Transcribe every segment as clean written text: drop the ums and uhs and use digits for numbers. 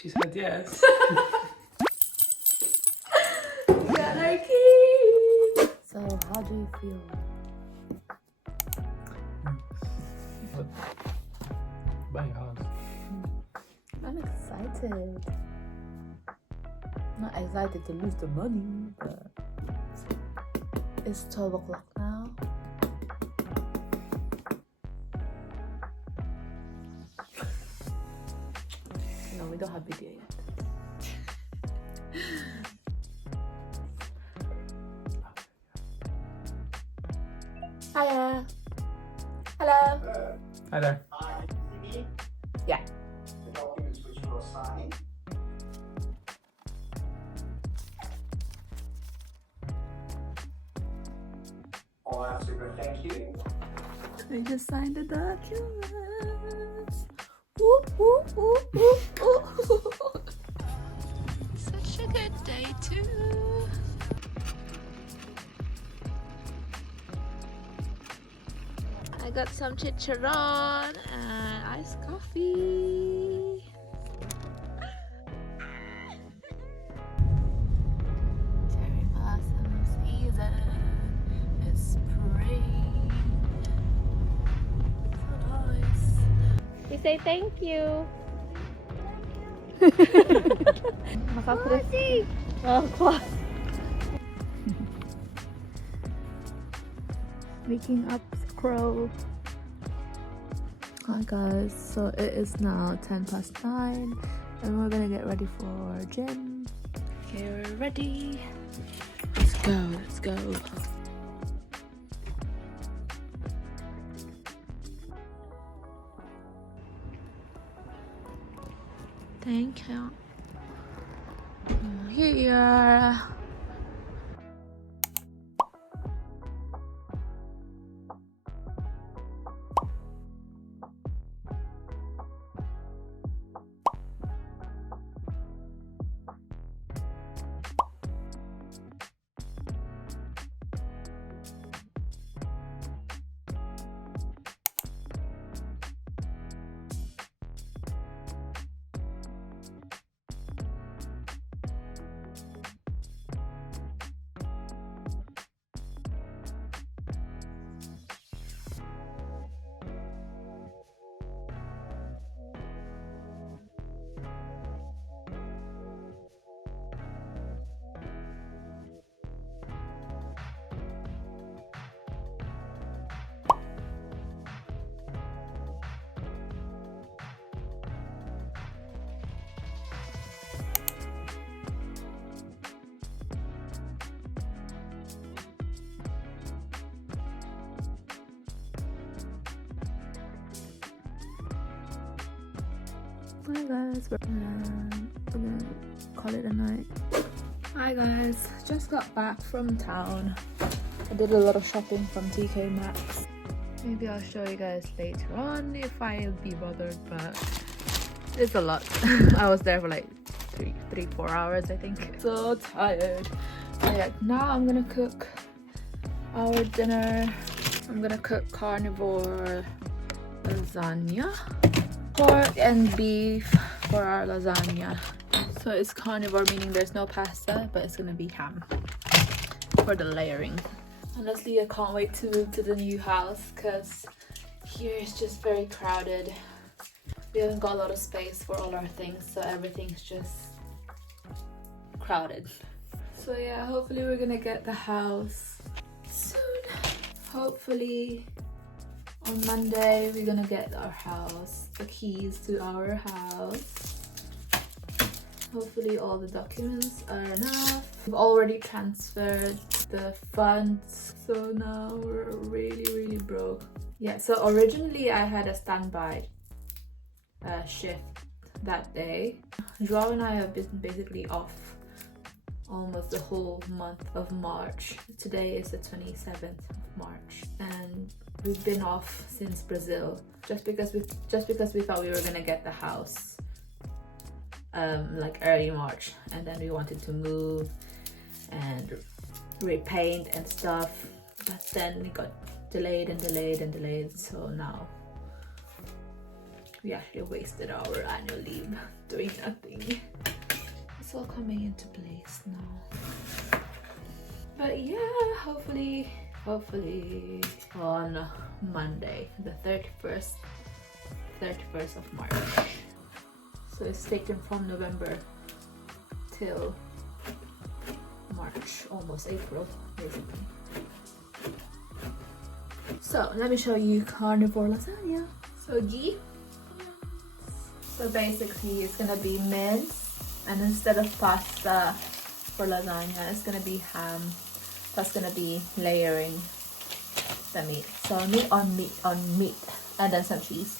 She said yes. Got our key. So how do you feel? Buy a house. I'm excited. Not excited to lose the money, but it's 12 o'clock now. No, we don't have video yet. Hiya. Hello. Hi there. Hi, CV. Yeah. The documents which you are signing. All right, super. Thank you. We just signed the documents. Woo, woo, woo, woo, woo. Such a good day too. I got some chicharron and iced coffee. Cherry blossom season is spring. So nice. We say thank you. Makakris. Oh, class. Waking up crow. Hi guys, so it is now 9:10 and we're gonna get ready for gym. Okay, we're ready. Let's go, let's go. Thank you. Here. Hi guys, we're gonna call it a night. Hi guys, just got back from town. I did a lot of shopping from TK Maxx. Maybe I'll show you guys later on if I'll be bothered, but it's a lot. I was there for like 4 hours I think. So tired. But yeah, now I'm gonna cook our dinner. I'm gonna cook carnivore lasagna. Pork and beef for our lasagna. So it's carnivore, meaning there's no pasta, but it's gonna be ham for the layering. Honestly, I can't wait to move to the new house because here it's just very crowded. We haven't got a lot of space for all our things, so everything's just crowded. So yeah, hopefully we're gonna get the house soon. Hopefully on Monday we're gonna get our house, the keys to our house. Hopefully all the documents are enough. We've already transferred the funds, so now we're really broke. Yeah, so originally I had a standby shift that day. Joao and I have been basically off almost the whole month of March. Today is the 27th of March and we've been off since Brazil just because we thought we were gonna get the house like early March, and then we wanted to move and repaint and stuff, but then it got delayed, so now We actually wasted our annual leave doing nothing. It's all coming into place now. But yeah, hopefully on Monday, the 31st of March. So it's taken from November till March, almost April, basically. So let me show you carnivore lasagna. So G. So basically it's gonna be mince, and instead of pasta for lasagna, it's gonna be ham. That's gonna be layering the meat. So meat on meat, and then some cheese.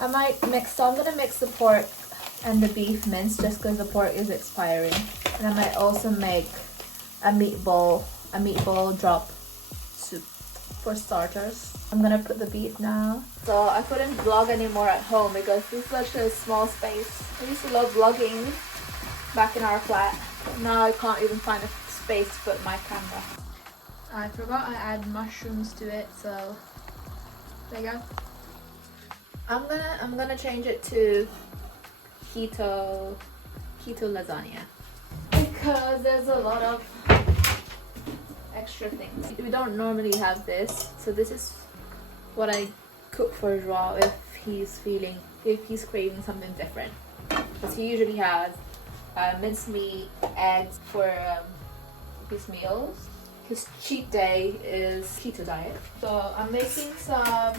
I'm gonna mix the pork and the beef mince just because the pork is expiring. And I might also make a meatball drop soup for starters. I'm gonna put the beef now. So I couldn't vlog anymore at home because this is such a small space. I used to love vlogging back in our flat. Now I can't even find a space to put my camera. I forgot I add mushrooms to it, so there you go. I'm gonna change it to keto lasagna because there's a lot of extra things. We don't normally have this, so this is what I cook for Joao if he's craving something different, because he usually has mincemeat, eggs for his meals. His cheat day is keto diet. So I'm making some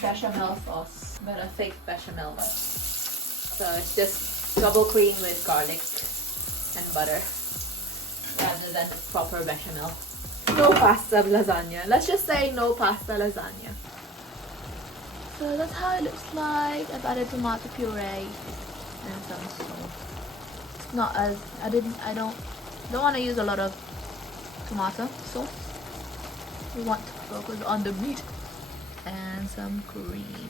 bechamel sauce, but a fake bechamel one. So it's just double cream with garlic and butter rather than proper bechamel. No pasta lasagna. Let's just say no pasta lasagna. So that's how it looks like. I've added tomato puree and some salt. It's not as I don't want to use a lot of tomato sauce. We want to focus on the meat and some cream.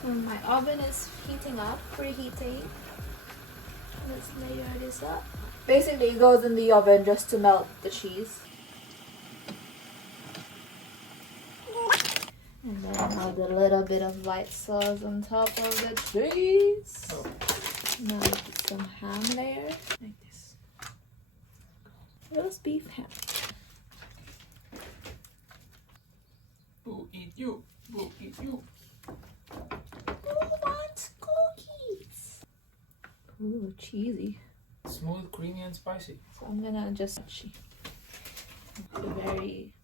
So my oven is heating up, preheating. Let's layer this up. Basically it goes in the oven just to melt the cheese. And then add a little bit of white sauce on top of the cheese. Now put some ham layer like this. Roast beef ham. Who eat you? Who eat you? Who wants cookies? Ooh, cheesy. Smooth, creamy, and spicy. So I'm gonna just very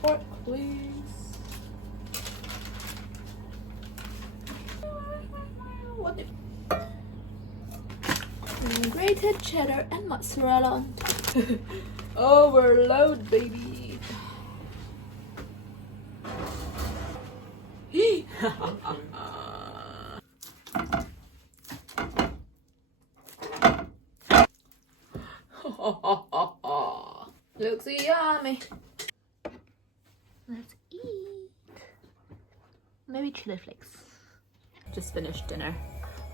pork, please. What the? And grated cheddar and mozzarella on top. Overload, baby. Looks yummy. Let's eat. Maybe chili flakes. Just finished dinner.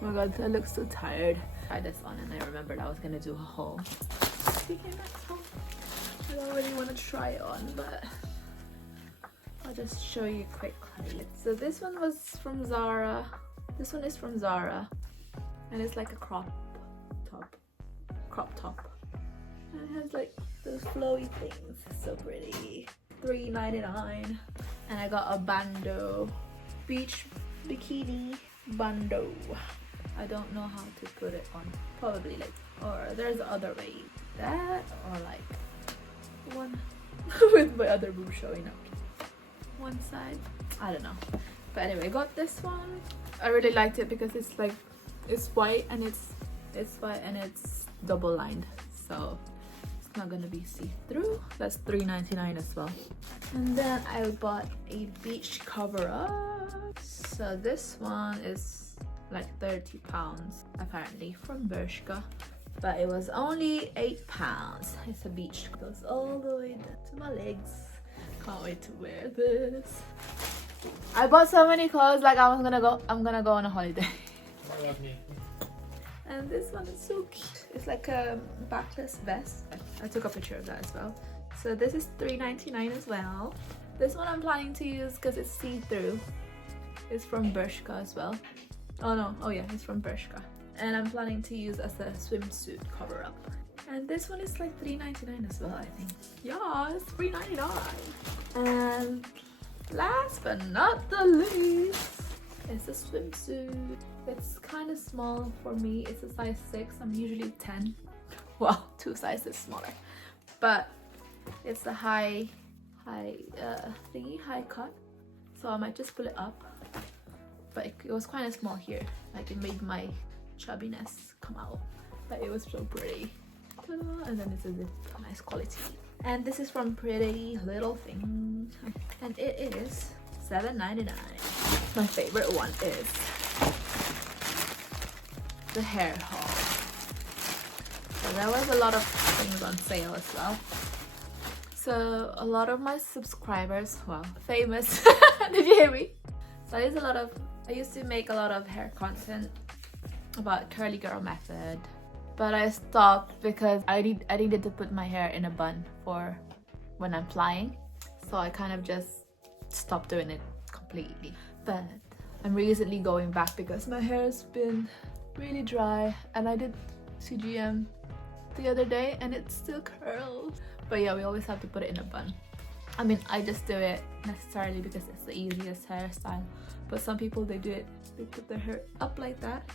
Oh my god, I look so tired. I tried this on and I remembered I was gonna do a haul. Speaking of haul, I don't really want to try it on, but I'll just show you quickly. So this one was from Zara. This one is from Zara, and it's like a crop top. And it has like those flowy things. So pretty. $3.99. And I got a bandeau, beach bikini bandeau. I don't know how to put it on. Probably like, or there's other way. That or like one with my other boob showing up. One side. I don't know. But anyway, I got this one. I really liked it because it's like it's white and it's white and it's double lined. So it's not gonna be see-through. That's $3.99 as well. And then I bought a beach cover up. So this one is like 30 pounds apparently from Bershka, but it was only 8 pounds. It's a beach, goes all the way down to my legs. Can't wait to wear this. I bought so many clothes like I'm gonna go on a holiday. I love me. And this one is so cute. It's like a backless vest. I took a picture of that as well. So this is $3.99 as well. This one I'm planning to use because it's see-through. It's from Bershka as well. Oh no, oh yeah, it's from Bershka. And I'm planning to use as a swimsuit cover-up. And this one is like $3.99 as well, I think. Yeah, it's $3.99. And last but not the least, it's a swimsuit. It's kind of small for me. It's a size 6. I'm usually 10. Well, 2 sizes smaller. But it's a high cut. So I might just pull it up. But it was kind of small here. Like it made my chubbiness come out. But it was so pretty. Ta-da! And then this is a nice quality. And this is from Pretty Little Thing. And it is $7.99. My favorite one is the hair haul. So there was a lot of things on sale as well. So a lot of my subscribers, well, famous, did you hear me? So I used to make a lot of hair content about curly girl method, but I stopped because I needed to put my hair in a bun for when I'm flying. So I kind of just stopped doing it completely. But I'm recently going back because my hair has been really dry, and I did CGM the other day and it still curls. But yeah, we always have to put it in a bun. I mean, I just do it necessarily because it's the easiest hairstyle, but some people they put their hair up like that,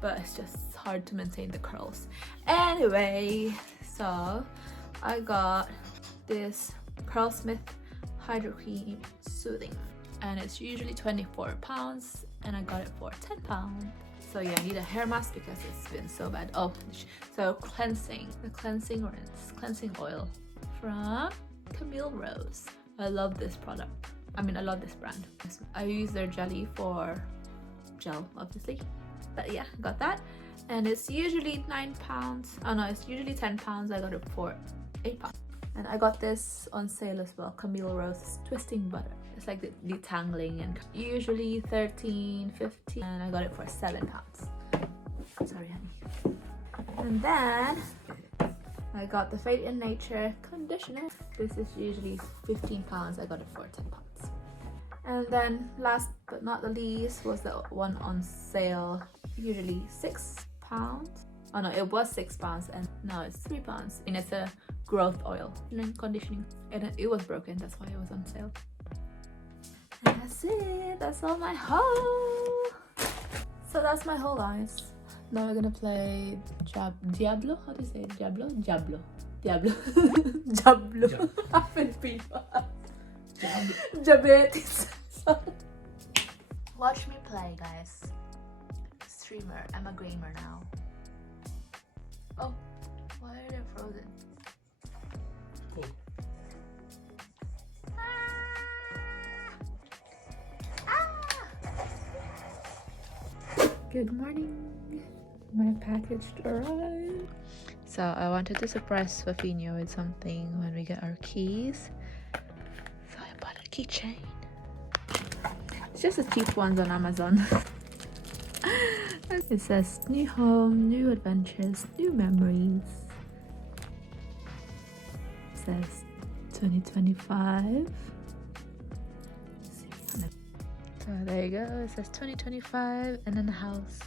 but it's just hard to maintain the curls. Anyway, so I got this Curlsmith Hydro Cream Soothing, and it's usually £24 and I got it for £10. So yeah, I need a hair mask because it's been so bad. Oh, so the cleansing oil from Camille Rose. I love this product. I mean, I love this brand. I use their jelly for gel, obviously. But yeah, got that. And it's usually £9. Oh no, it's usually £10. I got it for £8. And I got this on sale as well. Camille Rose Twisting Butter. It's like the detangling, and usually $13, $15, and I got it for £7. Sorry, honey. And then I got the Fade in Nature conditioner. This is usually £15. I got it for £10. And then last but not the least was the one on sale, usually £6. Oh no, it was £6 and now it's £3. And it's a growth oil conditioning, and it was broken, that's why it was on sale. And that's it. That's all my haul. So that's my haul, guys. Now we're gonna play Diablo. How do you say it? Diablo. Diablo. I've been people. Diabetes. Watch me play, guys. Streamer. I'm a gamer now. Oh, why are they frozen? Cool. Good morning. My package arrived. So I wanted to surprise Fafino with something when we get our keys. So I bought a keychain. It's just the cheap ones on Amazon. It says new home, new adventures, new memories. It says 2025. So there you go, it says 2025 and then the house.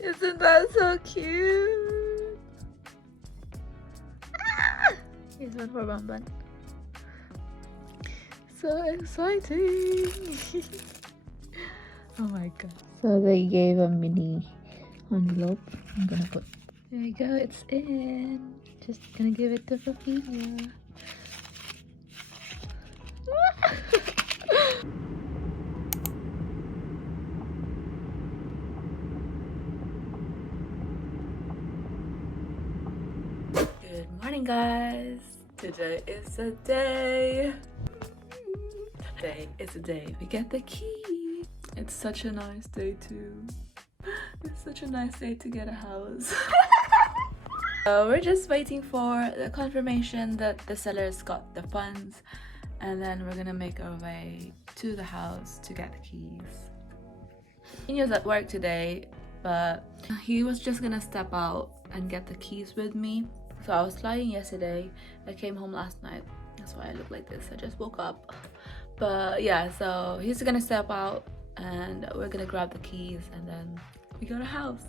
Isn't that so cute? Ah! Here's one for Bun Bun. So exciting! Oh my god. So they gave a mini envelope. I'm gonna put, there you go, it's in. Just gonna give it to Fafina. Good morning, guys. Today is the day. Today is the day we get the key. It's such a nice day too. It's such a nice day to get a house. So we're just waiting for the confirmation that the sellers got the funds, and then we're gonna make our way to the house to get the keys. He was at work today, but he was just gonna step out and get the keys with me. So I was flying yesterday. I came home last night. That's why I look like this. I just woke up. But yeah, so he's gonna step out and we're gonna grab the keys and then we go to house.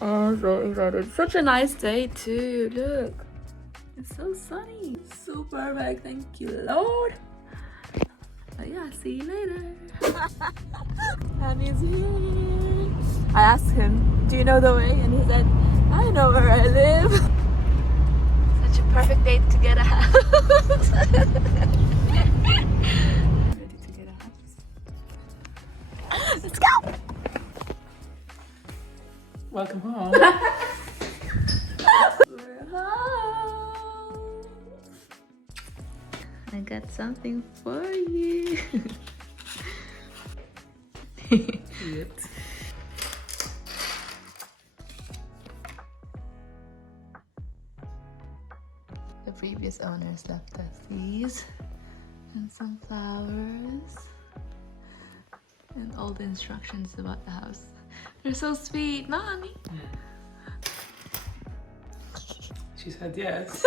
Oh, so excited. Such a nice day too. Look. It's so sunny. So perfect. Thank you, Lord. But yeah, see you later. And he's here. I asked him, do you know the way? And he said, I know where I live. Such a perfect date to get a house. Ready to get a house. Let's go. Welcome home. We're home. I got something for you. Cute. The previous owners left us these and some flowers and all the instructions about the house. They're so sweet, mommy. She said yes.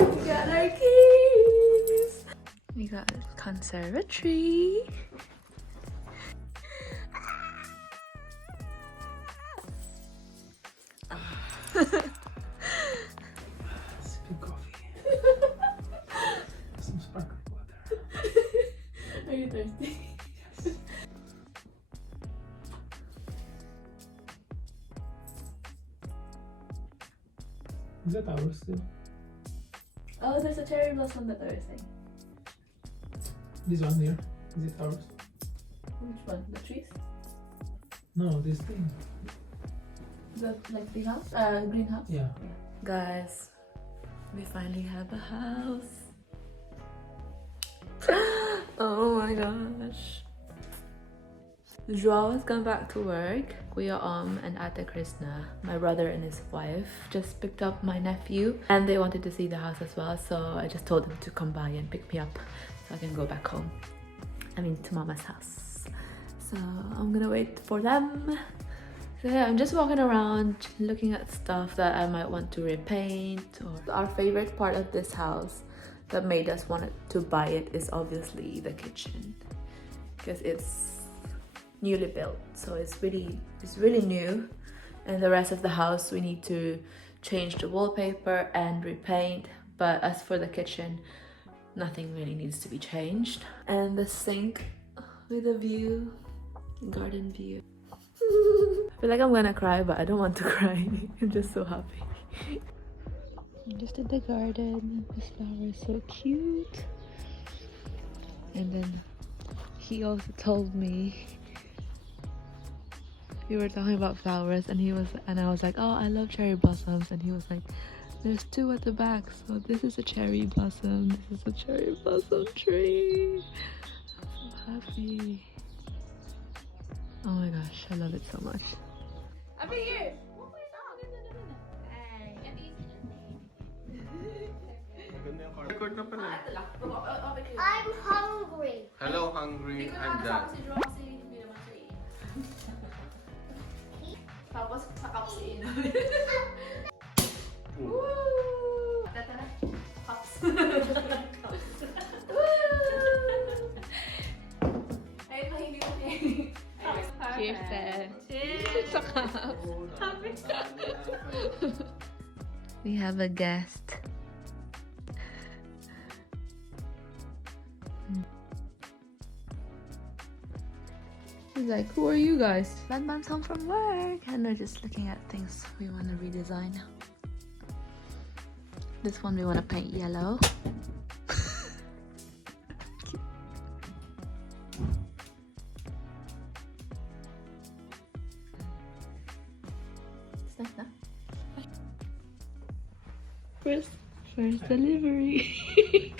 We got our keys. We got a conservatory. Sipping coffee. Some sparkling water. Are you thirsty? Yes. Is that ours still? Oh, there's a cherry blossom that I was saying. This one here. Is it ours? Which one? The trees? No, this thing. The like greenhouse? Greenhouse? Yeah. Guys, we finally have a house. Oh my gosh. Joao has gone back to work. Kuya and Ate Krishna, my brother and his wife, just picked up my nephew and they wanted to see the house as well, so I just told them to come by and pick me up so I can go back home. I mean to Mama's house. So I'm gonna wait for them. So yeah, I'm just walking around looking at stuff that I might want to repaint. Or our favorite part of this house that made us want to buy it is obviously the kitchen, because it's newly built, so it's really new, and the rest of the house we need to change the wallpaper and repaint. But as for the kitchen, nothing really needs to be changed. And the sink with a view, garden view. I feel like I'm gonna cry, but I don't want to cry. I'm just so happy. Just in the garden, this flower is so cute. And then he also told me, we were talking about flowers, and I was like, oh, I love cherry blossoms, and he was like, there's two at the back, so this is a cherry blossom, this is a cherry blossom tree. I'm so happy. Oh my gosh, I love it so much. Over here. I'm hungry. Hello, hungry. I'm done. Tapos saka ko si Ino. Ooh. Tara, cups. Ay, mahindi ko niya. Cheers, cheers. Sa cups. We have a guest. He's like, who are you guys? Batman's home from work, and we're just looking at things we want to redesign. This one we want to paint yellow. It's nice, no? First delivery.